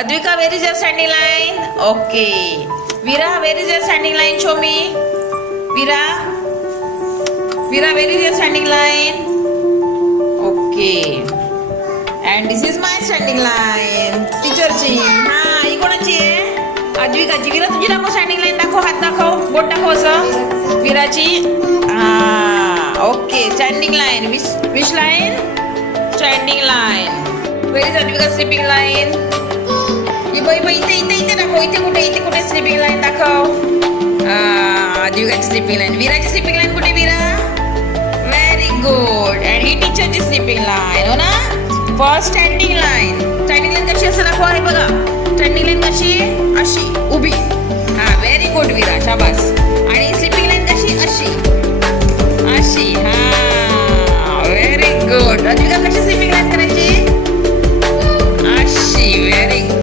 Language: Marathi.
Advika, where is your standing line? Okay. Veera, where is your standing line? Show me. Veera, where is your standing line? Okay. And this is my standing line. टीचरची. हा, ही कोणाची आहे? अद्विकाची. वीरा तुझी दाखव स्टँडिंग लाईन, दाखव, हात दाखव, बोट दाखव असं. वीराची. हा, okay. Standing line. Which line? Standing line. Where is Advika sleeping line? इथे दाखव. इथे कुठे स्लीपिंग लाईन दाखव. अद्विकाची स्लीपिंग लाईन. वीराची स्लीपिंग लाईन कुठे वीरा? Very good. आणि ही टीचरची स्लीपिंग लाईन, हो ना? First standing line. Standing line कशी असं दाखवा, हे बघा. स्टँडिंग लाईन कशी? अशी उभी. हा, व्हेरी गुड वीरा, शाबास. आणि स्लीपिंग लाईन कशी? अशी. हा, व्हेरी गुड. अद्विका कशी स्लीपिंग लाईन करायची?